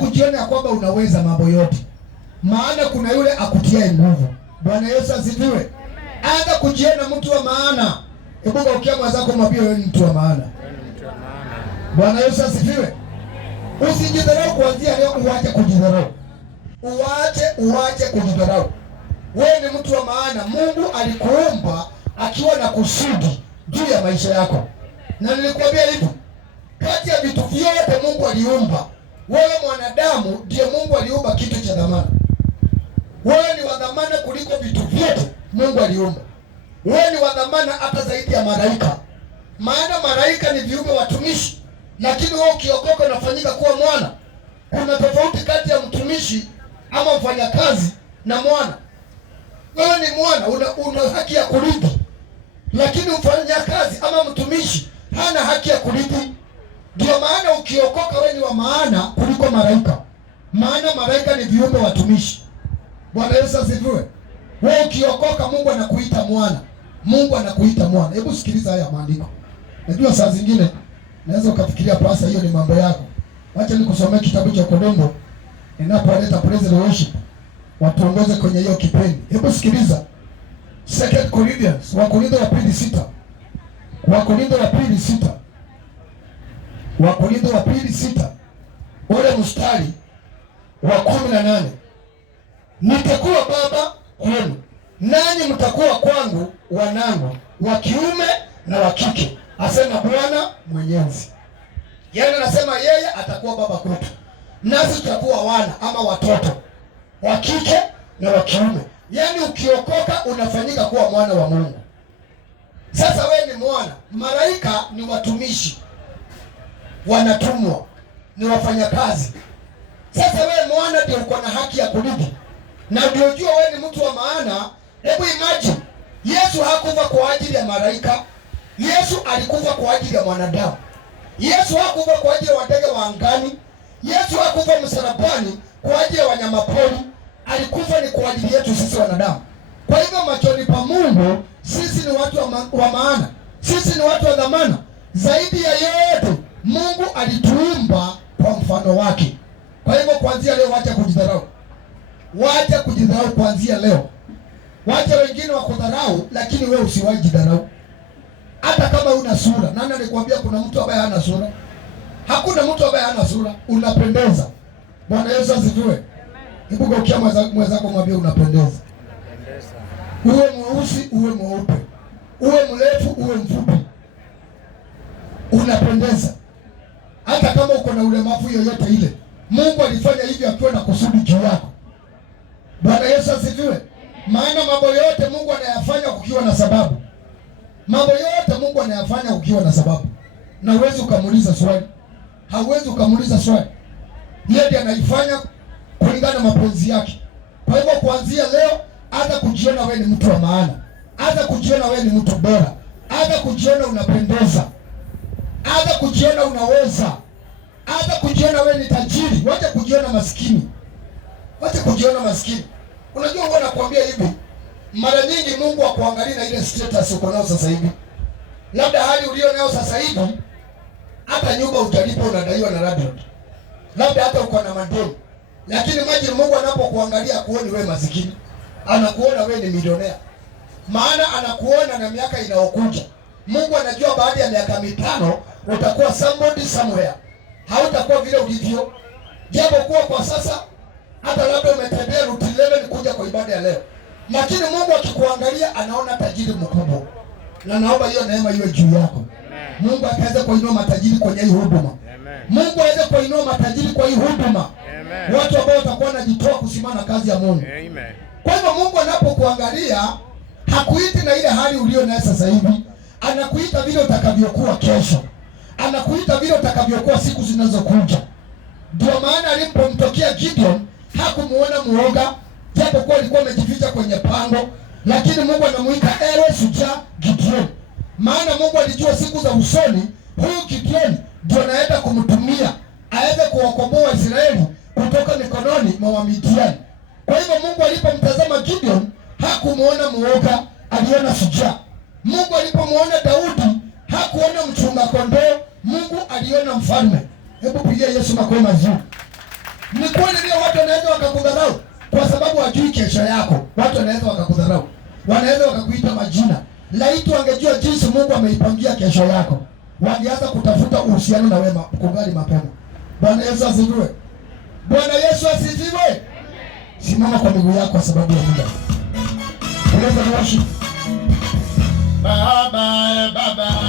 kujiona ya kwamba unaweza mambo yote, maana kuna yule akutiaye nguvu. Bwana Yesu asifiwe. Anza kujiona mtu wa maana. Hebu ukia mwenzako mwambie wewe ni mtu wa maana. Bwana Yesu asifiwe. Usijidharau kuanzia leo, uache kujidharau. Uache kujidharau. Wewe ni mtu wa maana. Mungu alikuumba akiwa na kusudi juu ya maisha yako. Na nilikwambia hivi, kati ya vitu vyote Mungu aliumba, wewe mwanadamu ndiye Mungu aliumba kitu cha dhamana. Wewe ni wa dhamana kuliko vitu vyote Mungu aliumba. Wewe ni wa dhamana hata zaidi ya malaika. Maana malaika ni viumbe watumishi, lakini wewe ukiokoka unafanyika kuwa mwana. Kuna tofauti kati ya mtumishi ama mfanyakazi na mwana. Wewe ni mwana, una haki ya kurithi. Lakini mfanyakazi ama mtumishi hana haki ya kurithi. Ndio maana ukiokoka wewe ni wa maana kuliko malaika. Maana malaika ni viumbe watumishi. Bwana Yesu asifiwe. Wewe ukiokoka Mungu anakuita mwana. Mungu anakuita mwana. Hebu sikiliza haya maandiko. Najua saa zingine naweza ukafikiria pasa hiyo ni mambo yako. Wacha nikusomee kitabu cha Kolombo ninapoleta praise and worship. Watuongoze kwenye hiyo kipindi. Hebu sikiliza. 2 Corinthians, Wakorintho wa pili 6. Wakorintho wa pili 6. Wakorintho wa pili 6. Ule mstari wa 18. Nitakuwa baba kwenu, nanyi mtakuwa kwangu wanangu wa kiume na wa kike, asema Bwana Mwenyezi. Yaani anasema yeye atakuwa baba kwetu, nasi tutakuwa wana ama watoto wa kike na wa kiume. Yaani ukiokoka unafanyika kuwa mwana wa Mungu. Sasa wewe ni mwana. Malaika ni watumishi, wanatumwa, ni wafanyakazi. Sasa wewe mwana ndio uko na haki ya kurithi. Na ndio jua wewe ni mtu wa maana. Hebu imagine, Yesu hakufa kwa ajili ya malaika. Yesu alikufa kwa ajili ya mwanadamu. Yesu hakufa kwa ajili ya ndege wa angani. Yesu hakufa msalabani kwa ajili ya wanyamapori. Alikufa ni kwa ajili yetu sisi wanadamu. Kwa hivyo machoni pa Mungu sisi ni watu wa maana. Sisi ni watu wa dhamana. Zaidi ya yote Mungu alituumba kwa mfano wake. Kwa hivyo kuanzia leo wacha kujidharau. Wacha kujidharau kuanzia leo. Wacha wengine wakudharau, lakini wewe usiwahi jidharau. Hata kama una sura. Nani alikwambia kuna mtu ambaye hana sura? Hakuna mtu ambaye hana sura. Unapendeza. Bwana Yesu asifiwe. Hebu geukia mwenzako mwambie unapendeza. Uwe mweusi, uwe mweupe. Uwe mrefu, uwe mfupi. Unapendeza. Hata kama uko na ulemavu yoyote ile, Mungu alifanya hivi akiwa na kusudi juu yako. Bwana Yesu asifiwe. Maana mambo yote Mungu anayafanya kukiwa na sababu. Mambo yote Mungu anayafanya kukiwa na sababu. Na huwezi ukamuuliza swali. Hauwezi ukamuuliza swali. Yeye ndiye anaifanya kulingana na mapenzi yake. Kwa hivyo kuanzia leo hata kujiona wewe ni mtu wa maana. Hata kujiona wewe ni mtu bora. Hata kujiona unapendeza. Hata kujiona unaweza. Hata kujiona wewe ni tajiri. Wacha kujiona maskini. Wacha kujiona maskini. Unajua huwa nakwambia hivi, mara nyingi Mungu akuangalia na ile status uko nayo sasa hivi. Labda hali ulio nayo sasa hivi, hata nyumba utalipa unadaiwa na landlord. Labda hata uko na madeni. Lakini maji Mungu anapokuangalia kuoni wewe maskini. Anakuona wewe ni milionea. Maana anakuona na miaka inayokuja. Mungu anajua baada ya miaka 5 utakuwa somebody somewhere. Hautakuwa vile ulivyo. Japo kuwa kwa sasa hata labda umetembea route 11 kuja kwa ibada ya leo. Lakini Mungu akikuangalia anaona tajiri mkubwa. Na naomba hiyo neema iwe juu yako. Amen. Mungu akaweza kuinua matajiri kwenye hii huduma. Amen. Mungu aweze kuinua matajiri kwa hii huduma. Amen. Watu ambao watakuwa wanajitoa kusimama kazi ya Mungu. Amen. Kwa hivyo Mungu anapokuangalia hakuiti na ile hali ulio nayo sasa hivi. Anakuita vile utakavyokuwa kesho. Anakuita vile utakavyokuwa siku zinazokuja. Ndio maana alipomtokea Gideon hakumuona muoga, japo kwa alikuwa amejificha kwenye pango, lakini Mungu anamuita ewe shujaa Gideon. Maana Mungu alijua siku za usoni huyu Gideon ndio anaenda kumtumia aweze kuwakomboa Israeli kutoka mikononi mwa Wamidiani. Kwa hivyo Mungu alipomtazama Gideon hakumuona muoga, aliona shujaa. Mungu alipomuona Daudi hakuona mchunga kondoo, Mungu aliona mfalme. Hebu pigia Yesu makofi mazuri. Ni kweli ndio watu wanaweza wakakudharau kwa sababu hawajui kesho yako. Watu wanaweza wakakudharau. Wanaweza wakakuita majina. Laiti wangejua jinsi Mungu ameipangia kesho yako, wangeanza kutafuta uhusiano na wewe kungali mapema. Bwana Yesu asifiwe. Bwana Yesu asifiwe. Simama kwa miguu yako kwa sababu ya muda. Baba.